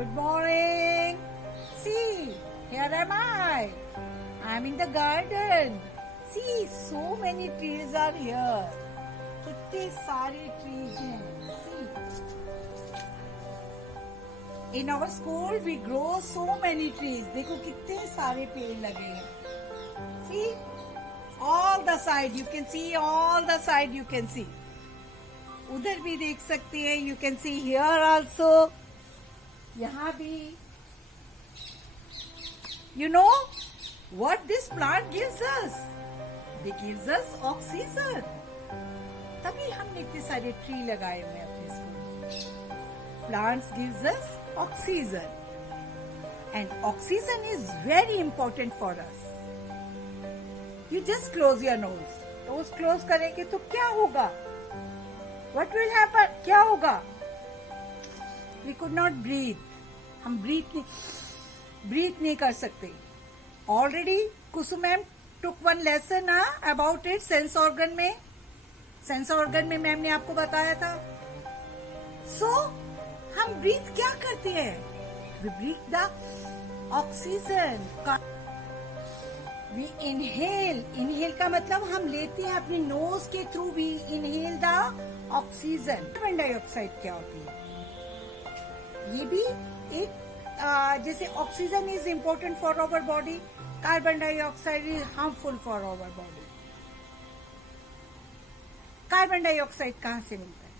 Good morning. See, here am I. I'm in the garden. See, so many trees are here. कितने सारे trees हैं. See. In our school, we grow so many trees. देखो कितने सारे पेड़ लगे हैं. See, all the side you can see. All the side you can see. उधर भी देख सकते हैं. You can see here also. यहाँ भी. You know what this plant gives us? It gives us oxygen. तभी हमने इतने सारे ट्री लगाए हुए हैं अपने स्कूल में. Plants gives us oxygen, and oxygen is very important for us. You just close your nose. Nose close करेंगे तो क्या होगा? What will happen? क्या होगा? We could not breathe. हम breathe नहीं कर सकते. Already Kusum ma'am took one lesson about it sense organ में. Sense organ में मैम ने आपको बताया था. So हम breathe क्या करते हैं? We breathe the oxygen. We inhale. Inhale का मतलब हम लेते हैं अपनी nose के through. We inhale the oxygen. Carbon dioxide क्या होती है? ये भी एक जैसे oxygen is important for our body, carbon dioxide is harmful for our body. Carbon dioxide कहां से मिलता है?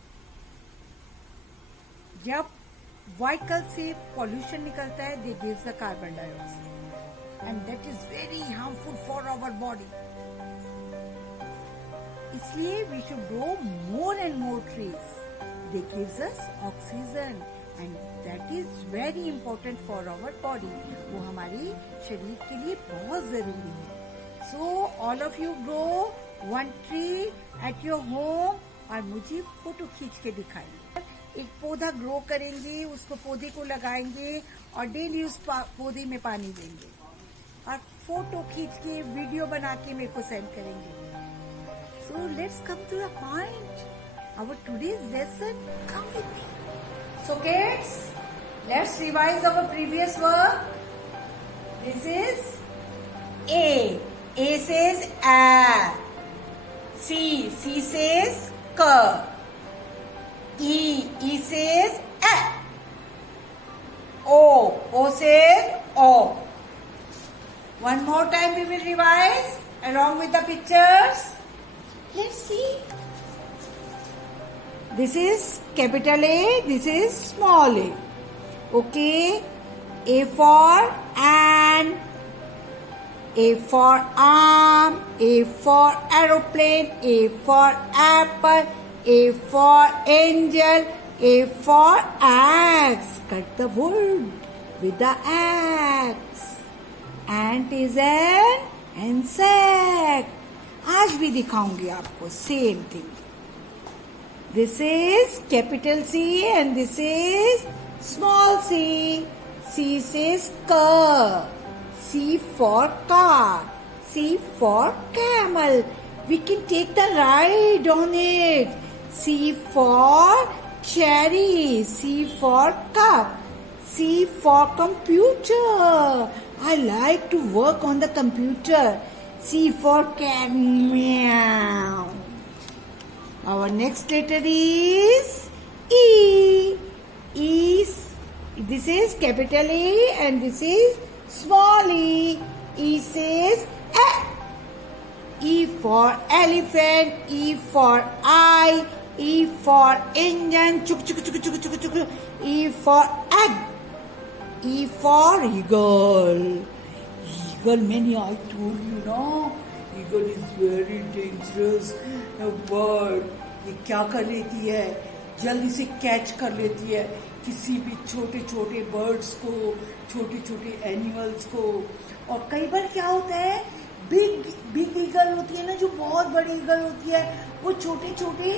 जब व्हीकल से पॉल्यूशन निकलता है, they gives the carbon dioxide and that is very harmful for our body. इसलिए we should grow more and more trees. They gives us oxygen and that is very important for our body. वो हमारे शरीर के लिए बहुत जरूरी है. So all of you grow one tree at your home और मुझे फोटो खींच के दिखाइए. एक पौधा ग्रो करेंगे, उसको पौधे को लगाएंगे और डेली उस पौधे में पानी देंगे और फोटो खींच के वीडियो बना के मेरे को सेंड करेंगे. So let's come to the point. Our today's lesson, come with me. So kids, let's revise our previous work. This is A. A says A. C. C says K. E. E says A. O. O says O. One more time we will revise along with the pictures. Let's see. This is capital A, this is small a. Okay. A for ant, A for arm, A for aeroplane, A for apple, A for angel, A for axe. Cut the wood with the axe. Ant is an insect. आज भी दिखाऊंगी आपको same thing. This is capital C and this is small c. C says car. C for car. C for camel. We can take the ride on it. C for cherry. C for cup. C for computer. I like to work on the computer. C for cat. Meow. Our next letter is E. This is capital E and this is small e. E says A. E for elephant. E for eye. E for engine. Chuk chuk chuk chuk chuk chuk. E for egg. E for eagle. Eagle, many I told you, no? Eagle is very dangerous bird. ये क्या कर लेती है? जल्दी से catch कर लेती है किसी भी छोटे छोटे बर्ड्स को, छोटे छोटे एनिमल्स को. और कई बार क्या होता है, बिग ईगल होती है ना, जो बहुत बड़ी ईगल होती है, वो छोटे छोटे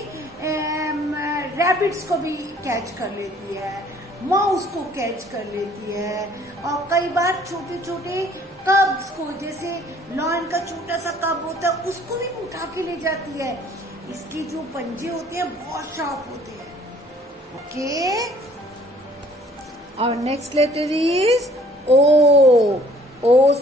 रैबिट्स को भी कैच कर लेती है, माउस को कैच कर लेती है. और कई बार छोटे छोटे कब्स को, जैसे लॉयन का छोटा सा कब होता है, उसको भी उठा के ले जाती है. इसके जो पंजे होते हैं बहुत शार्प होते हैं. Okay. Our next letter is O. O.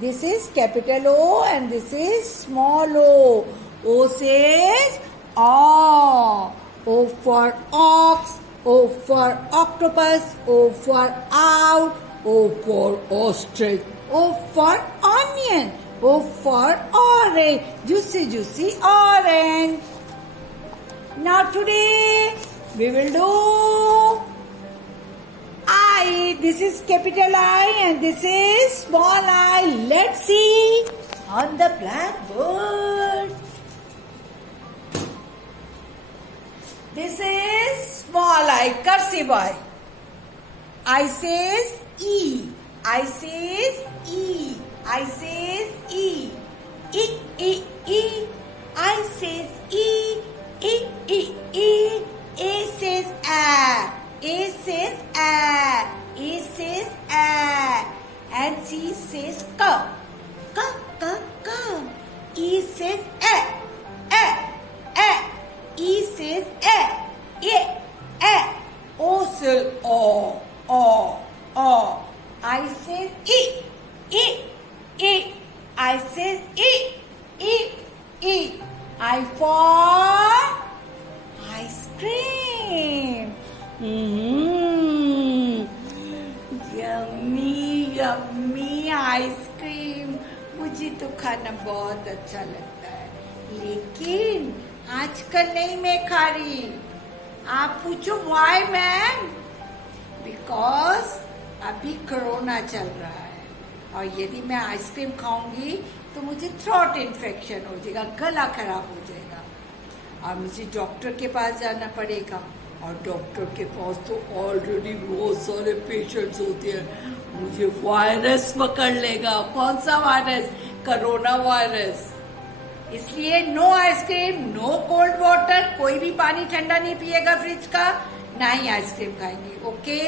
This is capital O and this is small o. O says O. O for ox. O for octopus. O for owl. O for ostrich. O for onion. O for orange. Juicy orange. Now today we will do I. This is capital I and this is small I. Let's see on the blackboard. This is small I, cursive I. I says E. I says E. I says E. E. I says E. E. A says A. A says A. A says A. And C says K. K. E says A. E says A. O says O. I says E. I says E. I for ice cream. Yummy ice cream. मुझे तो खाना बहुत अच्छा लगता है, लेकिन आजकल नहीं मैं खा रही. आप पूछो व्हाई मैम? बिकॉज अभी कोरोना चल रहा है और यदि मैं आइसक्रीम खाऊंगी तो मुझे थ्रोट इन्फेक्शन हो जाएगा, गला खराब हो जाएगा और मुझे डॉक्टर के पास जाना पड़ेगा. और डॉक्टर के पास तो ऑलरेडी बहुत सारे पेशेंट्स होते हैं. मुझे वायरस पकड़ लेगा. कौन सा वायरस? Corona virus. इसलिए no ice cream, no cold water. कोई भी पानी ठंडा नहीं पिएगा फ्रिज का, ना ही आइसक्रीम खाएंगे. Okay.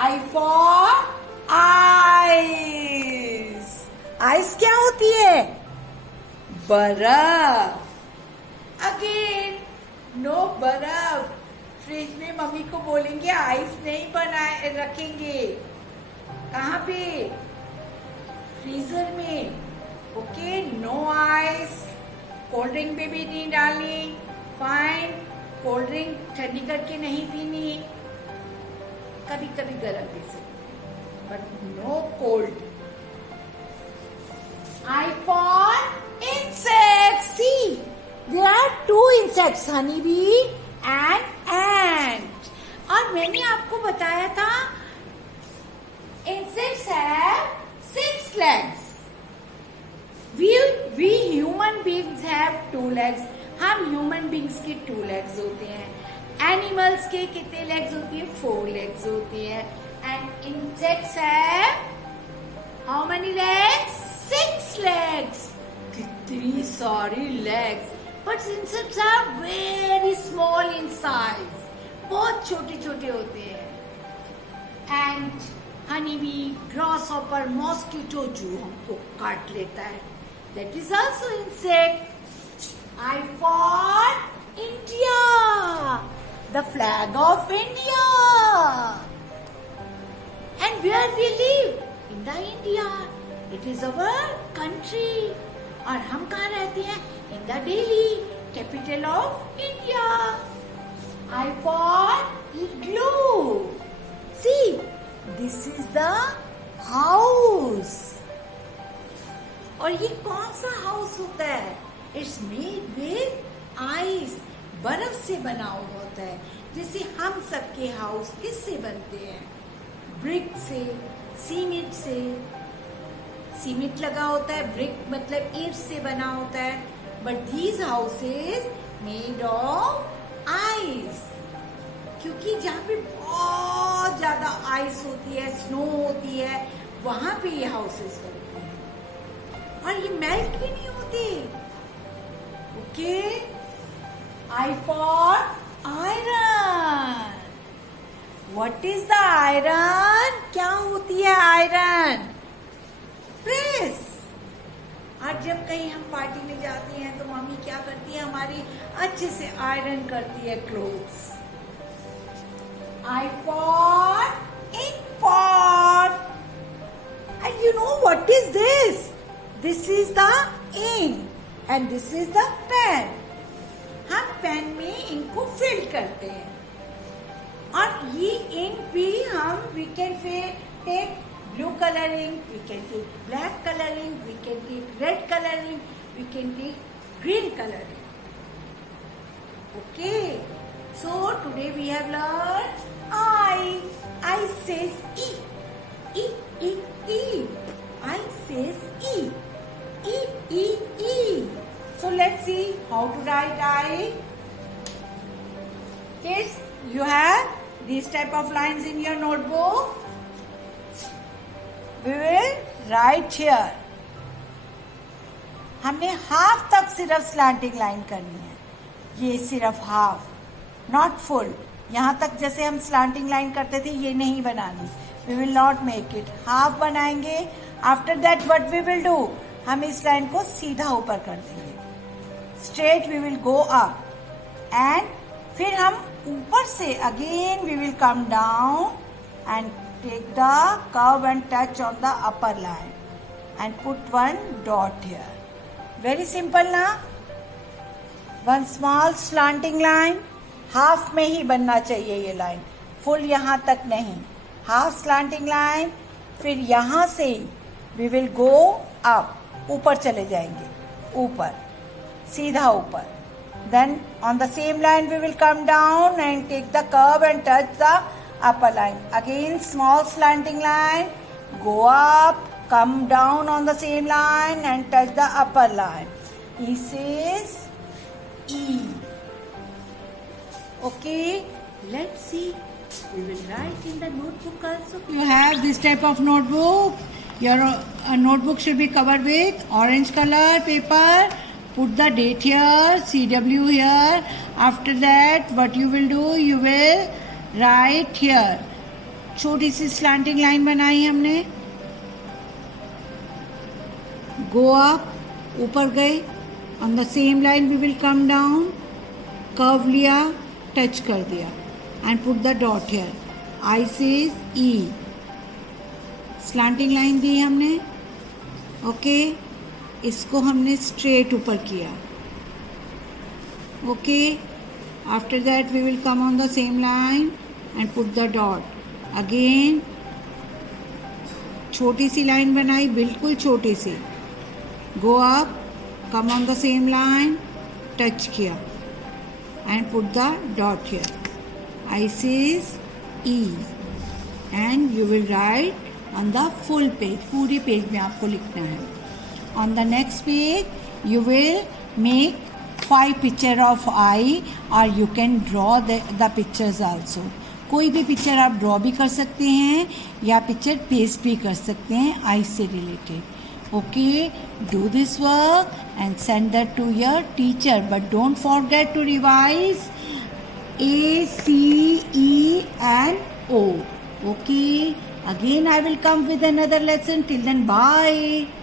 I for ice. Ice क्या होती है? बर्फ. अगेन नो बर्फ. फ्रिज में मम्मी को बोलेंगे आइस नहीं बनाए रखेंगे. कहाँ पे? फ्रीजर में. Okay. No ice. Cold drink में भी नहीं डालनी. फाइन. कोल्ड ड्रिंक ठंडी करके नहीं पीनी. कभी कभी गर्म पी सकते, but no cold. I for insects. See, there are two insects, honeybee and ant. और मैंने आपको बताया था insects have 6 legs. We human beings have 2 legs. हम human beings के 2 legs होते हैं. Animals के कितने legs होती है? 4 legs होती है. And insects have how many legs? 6 legs. कितनी सारी legs. But insects are very small in size. बहुत छोटे छोटे होते हैं. Ant, honeybee, grasshopper, mosquito जो हमको काट लेता है, that is also insect. I for India, the flag of India. And where we live? In the India. It is our country. और हम कहाँ रहते हैं? In the Delhi, capital of India. I for igloo. See, this is the house. और ये कौन सा house होता है? It's made with ice. बर्फ से बना हुआ होता है. जैसे हम सबके हाउस किससे बनते हैं? ब्रिक से, सीमेंट से. सीमेंट लगा होता है, ब्रिक मतलब ईंट से बना होता है. But these houses made of ice. क्योंकि जहाँ पे बहुत ज्यादा आइस होती है, स्नो होती है, वहां पे ये हाउसेज बनते हैं और ये मेल्ट भी नहीं होते. Okay. I for iron. What is the iron? क्या होती है आयरन? प्रेस. और जब कहीं हम पार्टी में जाते हैं तो मम्मी क्या करती है? हमारी अच्छे से आयरन करती है clothes. I for ink pot. And you know what is this? This is the ink and this is the pen. हम पेन में इंक को फिल करते हैं और ये इंक भी हम we can take blue colour ink, we can take black colour ink, we can take red colour ink, we can take green colour ink. Okay, so today we have learned I. I says E. E, E, E. I says E. E, E, E. So let's see how to write I. Kids, you have these type of lines in your notebook. We will write here. हमने half तक सिर्फ slanting line करनी है. ये सिर्फ half, not full. यहाँ तक जैसे हम स्लैंटिंग लाइन करते थे ये नहीं बनानी. We will not make it. Half बनाएंगे. After that what we will do, हम इस लाइन को सीधा ऊपर कर देंगे. Straight we will go up and फिर हम ऊपर से again we will come down and take the curve and touch on the upper line and put one dot here. Very simple ना. One small slanting line. Half में ही बनना चाहिए ये लाइन, फुल यहाँ तक नहीं. Half slanting line. फिर यहाँ से वी विल गो अप, ऊपर चले जाएंगे, ऊपर सीधा ऊपर. Then on the same line we will come down and take the curve and touch the upper line. Again small slanting line, go up, come down on the same line and touch the upper line. He says E. Okay, let's see. We will write in the notebook also. You have this type of notebook. Your notebook should be covered with orange color paper. Put the date here, CW here. After that, what you will do, you will write here. छोटी सी slanting line बनाई हमने. Go up, ऊपर गए. On the same line we will come down. Curve लिया, touch कर दिया and put the dot here. I says E. Slanting line दी हमने. Okay, इसको हमने straight ऊपर किया. Okay, after that we will come on the same line and put the dot. Again, छोटी सी line बनाई, बिल्कुल छोटी सी. Go up, come on the same line, touch किया and put the dot here. I says E and you will write on the full page. पूरी page में आपको लिखना है. On the next page you will make 5 picture of I or you can draw the pictures also. कोई भी picture आप draw भी कर सकते हैं या पिक्चर पेस्ट भी कर सकते हैं आई से related. Okay, do this work and send that to your teacher. But don't forget to revise A, C, E and O. Okay, again I will come with another lesson. Till then, bye.